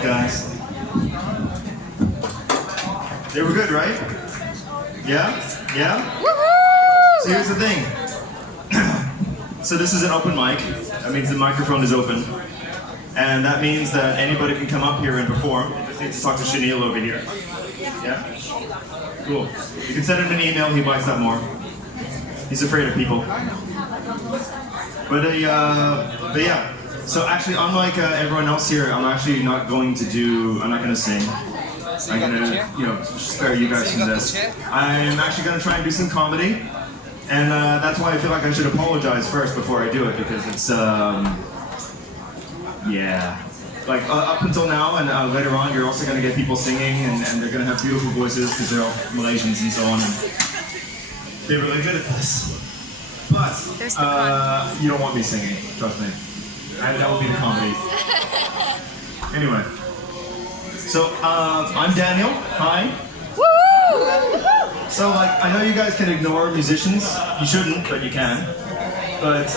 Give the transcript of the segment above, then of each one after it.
out, guys. They were good, right? Yeah? Yeah? Woohoo! So here's the thing. So this is an open mic. That means the microphone is open. And that means that anybody can come up here and perform. You just need to talk to Chenille over here. Yeah? Cool. You can send him an email, he likes that more. He's afraid of people. But yeah. So actually, unlike everyone else here, I'm actually not going to sing. I'm gonna, spare you guys from this. I'm actually gonna try and do some comedy. And that's why I feel like I should apologize first before I do it, because it's, yeah. Like, up until now and later on, you're also gonna get people singing, and they're gonna have beautiful voices, because they're all Malaysians and so on. And they're really good at this. But, you don't want me singing, trust me. That would be the comedy. Anyway. So, I'm Daniel. Hi. Woo! So, I know you guys can ignore musicians. You shouldn't, but you can. But,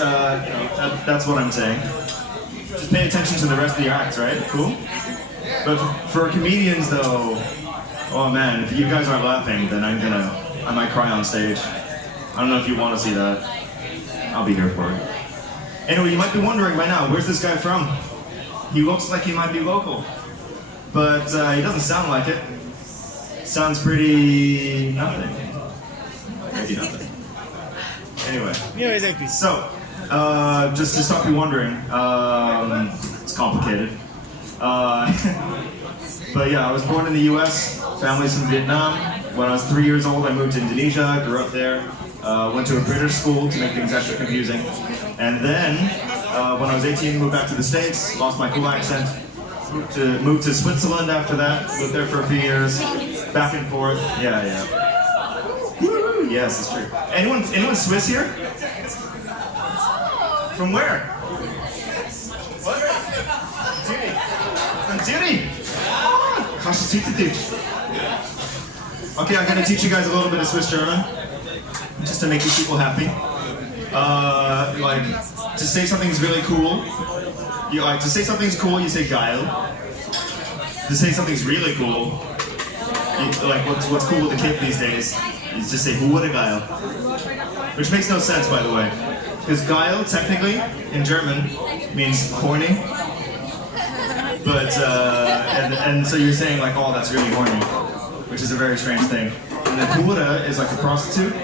that's what I'm saying. Just pay attention to the rest of the acts, right? Cool? But for comedians, though, oh man, if you guys aren't laughing, then I might cry on stage. I don't know if you want to see that. I'll be here for it. Anyway, you might be wondering by now, where's this guy from? He looks like he might be local. But he doesn't sound like it. Sounds pretty nothing. Maybe nothing. Anyway. So, just to stop you wondering, it's complicated. But yeah, I was born in the US, family's from Vietnam. When I was 3 years old, I moved to Indonesia, grew up there. Went to a British school to make things extra confusing. And then, when I was 18, moved back to the States, lost my cool accent. Moved to Switzerland after that, lived there for a few years, back and forth. Yeah. Woo! Yes, it's true. Anyone Swiss here? From where? What? Zurich. From Zurich? Kannst du Schweizerdeutsch? Okay, I'm gonna teach you guys a little bit of Swiss German, just to make these people happy. To say something's really cool, to say something's cool, you say geil. To say something's really cool, what's cool with the kids these days, is just say "What a geil," which makes no sense, by the way, because geil technically in German means horny, but and so you're saying oh, that's really horny, which is a very strange thing. And then "Hure" is like a prostitute.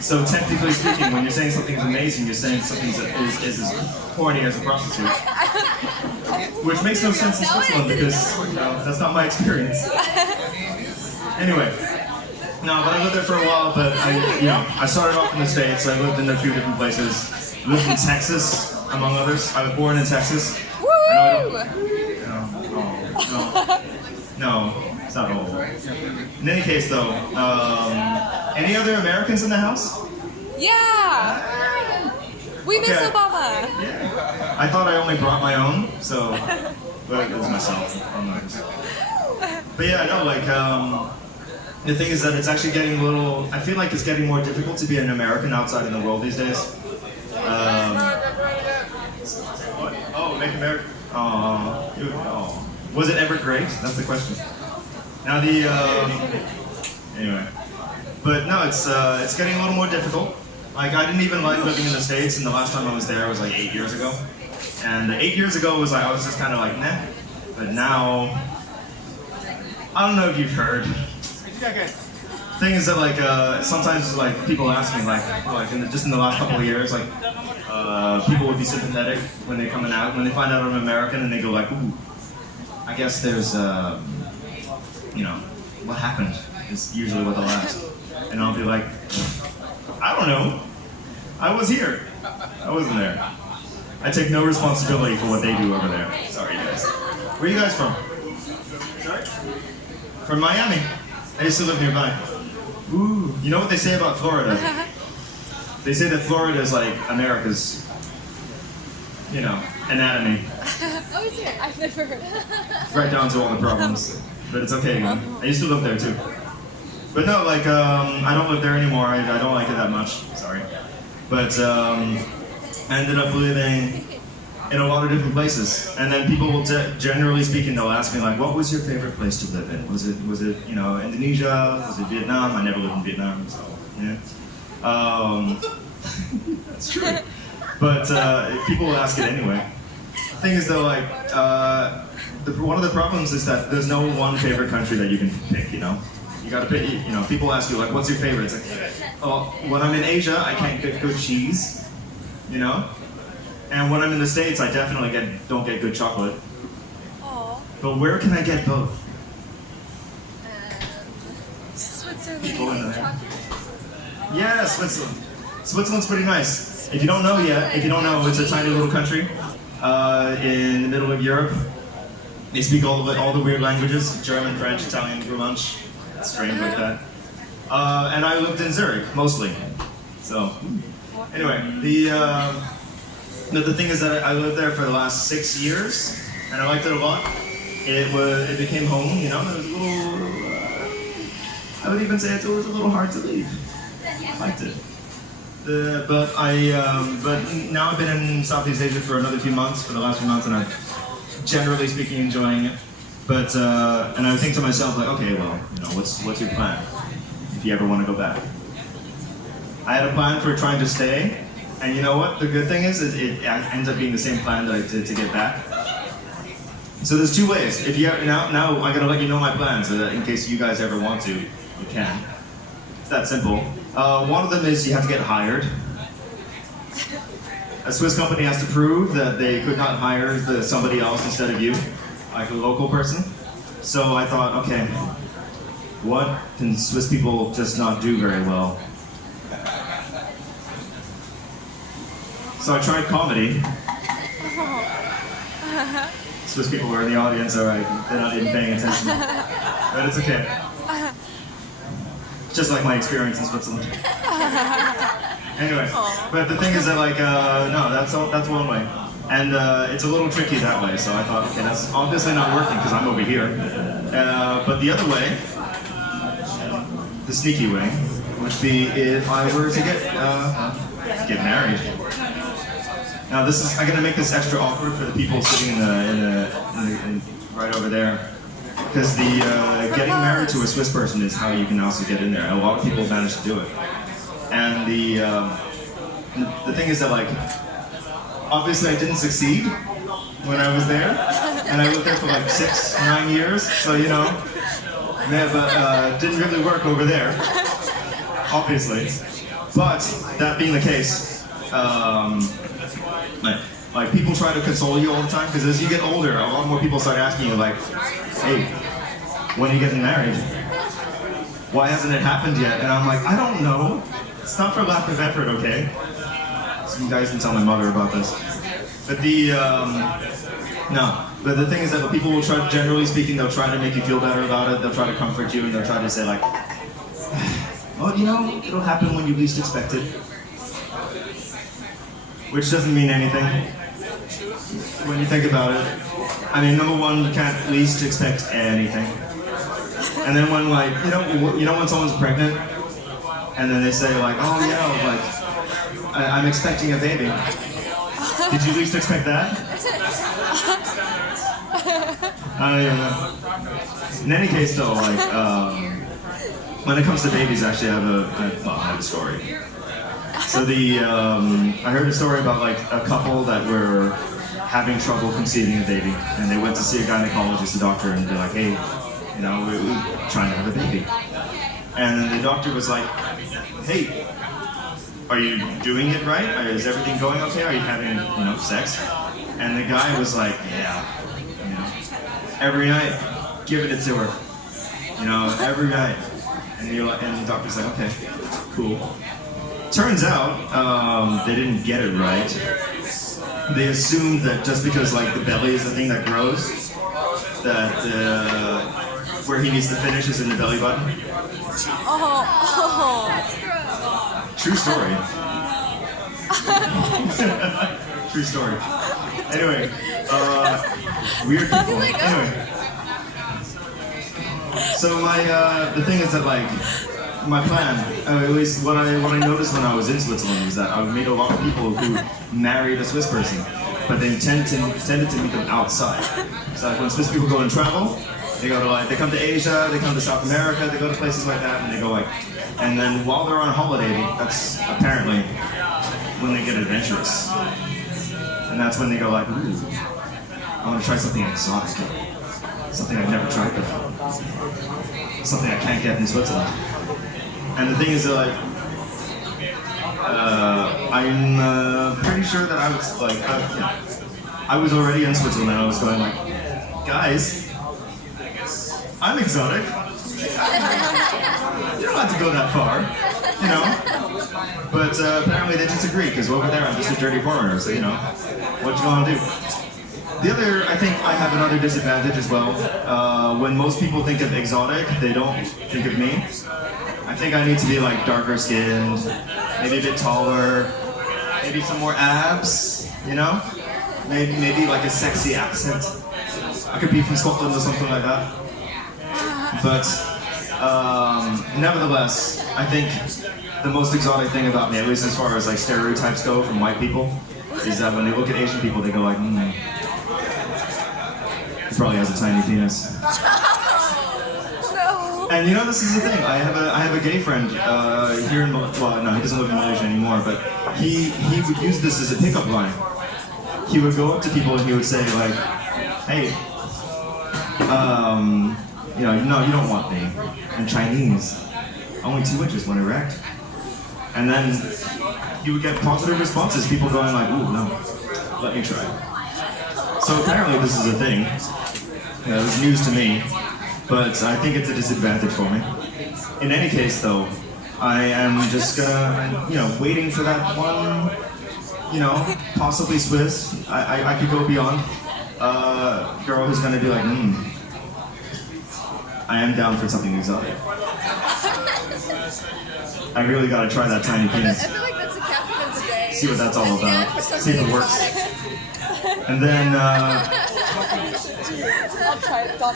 So technically speaking, when you're saying something's amazing, you're saying something is as horny as a prostitute. Which makes no sense in Switzerland because that's not my experience. Anyway, no, but I lived there for a while. But I started off in the States. I lived in a few different places. Lived in Texas, among others. I was born in Texas. Woo! No, it's not all. In any case, though, any other Americans in the house? Yeah! We miss Obama! Yeah. I thought I only brought my own, but it was myself. But yeah, no, the thing is that it's actually getting I feel like it's getting more difficult to be an American outside in the world these days. What? Oh, make America. Oh. Was it ever great? That's the question. Now anyway. But no, it's getting a little more difficult. I didn't even like living in the States, and the last time I was there was 8 years ago. And 8 years ago was I was just kind of nah. But now, I don't know if you've heard. Thing is that sometimes people ask me just in the last couple of years people would be sympathetic when they find out I'm American, and they go ooh, I guess there's what happened is usually what they'll ask. And I'll be like, I don't know. I was here. I wasn't there. I take no responsibility for what they do over there. Sorry, guys. Where are you guys from? Sorry? From Miami. I used to live nearby. Ooh. You know what they say about Florida? They say that Florida is America's, anatomy. Oh, is it? I've never heard. Right down to all the problems. But it's okay, man. I used to live there too. But no, I don't live there anymore. I don't like it that much. Sorry. But I ended up living in a lot of different places. And then people will, generally speaking, they'll ask me like, what was your favorite place to live in? Was it you know, Indonesia? Was it Vietnam? I never lived in Vietnam, so yeah. That's true. But people will ask it anyway. The thing is though, like, one of the problems is that there's no one favorite country that you can pick, you know? You gotta pick, you know, people ask you like, what's your favorite? It's like, oh, when I'm in Asia, I can't get good cheese, you know? And when I'm in the States, I definitely don't get good chocolate. Aww. But where can I get both? Switzerland. People in there. Yeah, Switzerland. Switzerland's pretty nice. If you don't know yet, it's a tiny little country in the middle of Europe. They speak all the weird languages: German, French, Italian, Romansh. It's strange like that. And I lived in Zurich mostly. So, anyway, the thing is that I lived there for the last 6 years, and I liked it a lot. It became home, you know. It was a little. I would even say it was a little hard to leave. I liked it. But now I've been in Southeast Asia for the last few months, and I'm generally speaking enjoying it. But and I think to myself like, okay, well, you know, what's your plan if you ever want to go back? I had a plan for trying to stay, and you know what? The good thing is, it ends up being the same plan that I did to get back. So there's two ways. If you now I'm gonna let you know my plan, so that in case you guys ever want to, you can. It's that simple. One of them is you have to get hired. A Swiss company has to prove that they could not hire somebody else instead of you, like a local person. So I thought, okay, what can Swiss people just not do very well? So I tried comedy. Swiss people were in the audience, alright, they're not even paying attention. But it's okay. Just like my experience in Switzerland. Anyway, but the thing is that like, no, that's one way. And it's a little tricky that way, so I thought, okay, that's obviously not working because I'm over here. But the other way, the sneaky way, would be if I were to get married. Now I'm gonna make this extra awkward for the people sitting in right over there. Because getting married to a Swiss person is how you can also get in there. And a lot of people manage to do it. And the thing is that like, obviously I didn't succeed when I was there. And I lived there for like 9 years. So, you know, yeah, but didn't really work over there, obviously. But that being the case, like people try to console you all the time, because as you get older, a lot more people start asking you like, hey, when are you getting married? Why hasn't it happened yet? And I'm like, I don't know. It's not for lack of effort, okay? So you guys can tell my mother about this. But but the thing is that people will try, generally speaking, they'll try to make you feel better about it. They'll try to comfort you, and they'll try to say like, well, you know, it'll happen when you least expect it. Which doesn't mean anything when you think about it. I mean, number one, you can't least expect anything. And then when like, you know when someone's pregnant, and then they say like, oh yeah, like, I'm expecting a baby. Did you least expect that? I don't know. In any case though, like, when it comes to babies, actually I have a story. So I heard a story about like a couple that were having trouble conceiving a baby, and they went to see a gynecologist, a doctor, and they're like, hey, you know, we're trying to have a baby. And then the doctor was like, hey, are you doing it right? Is everything going okay? Are you having, you know, sex? And the guy was like, yeah, you know, every night, giving it to her, you know, every night. And the doctor's like, okay, cool. Turns out, they didn't get it right. They assumed that just because like the belly is the thing that grows, that where he needs to finish is in the belly button. True story. True story. Anyway, weird people. Anyway, so the thing is that like, my plan, at least what I noticed when I was in Switzerland, was that I met a lot of people who married a Swiss person. but they tended to meet them outside. So like when Swiss people go and travel, they go to they come to Asia, they come to South America, they go to places like that, and they go and then while they're on holiday, that's apparently when they get adventurous. And that's when they go ooh, I want to try something exotic. Something I've never tried before. Something I can't get in Switzerland. And the thing is that I'm pretty sure that I was I was already in Switzerland. I was going guys, I'm exotic. You don't have to go that far, you know. But apparently they disagree because over there I'm just a dirty foreigner. So what you gonna do? The other, I think I have another disadvantage as well. When most people think of exotic, they don't think of me. I think I need to be darker skinned, maybe a bit taller, maybe some more abs, Maybe a sexy accent. I could be from Scotland or something like that. But nevertheless, I think the most exotic thing about me, at least as far as stereotypes go from white people, is that when they look at Asian people, they go he probably has a tiny penis. No. And this is the thing. I have a gay friend here in no, he doesn't live in Malaysia anymore, but he would use this as a pickup line. He would go up to people and he would say hey, no, you don't want me. I'm Chinese. Only 2 inches when erect. And then you would get positive responses. People going ooh, no, let me try. So apparently this is a thing. It was news to me, but I think it's a disadvantage for me. In any case, though, I am just gonna, waiting for that one, possibly Swiss. I could go beyond. Girl who's gonna be I am down for something exotic. I really gotta try that tiny penis. I feel like that's a captain of the day. See what that's all about. See if it works. And then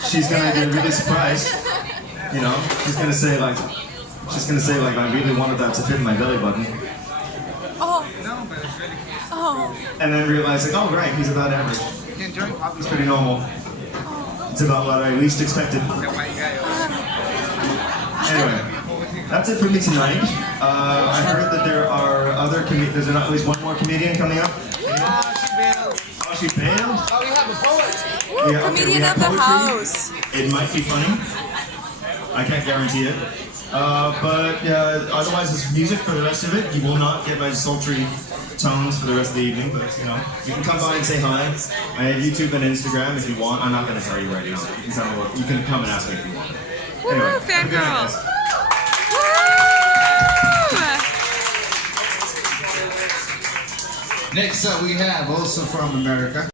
she's gonna get really surprised. She's gonna say I really wanted that to fit in my belly button. Oh. Oh. And then realize oh right, he's about average. He's pretty normal. It's about what I least expected. Anyway, that's it for me tonight. I heard that there are there's at least one more comedian coming up. Oh, she bailed? Oh, we have a poet. Ooh, comedian of the house. It might be funny. I can't guarantee it. But otherwise, it's music for the rest of it. You will not get my sultry tones for the rest of the evening, but you can come by and say hi. I have YouTube and Instagram if you want. I'm not going to tell you right now. You can come and ask me if you want. Anyway, Woo, fangirl. Next up, we have also from America.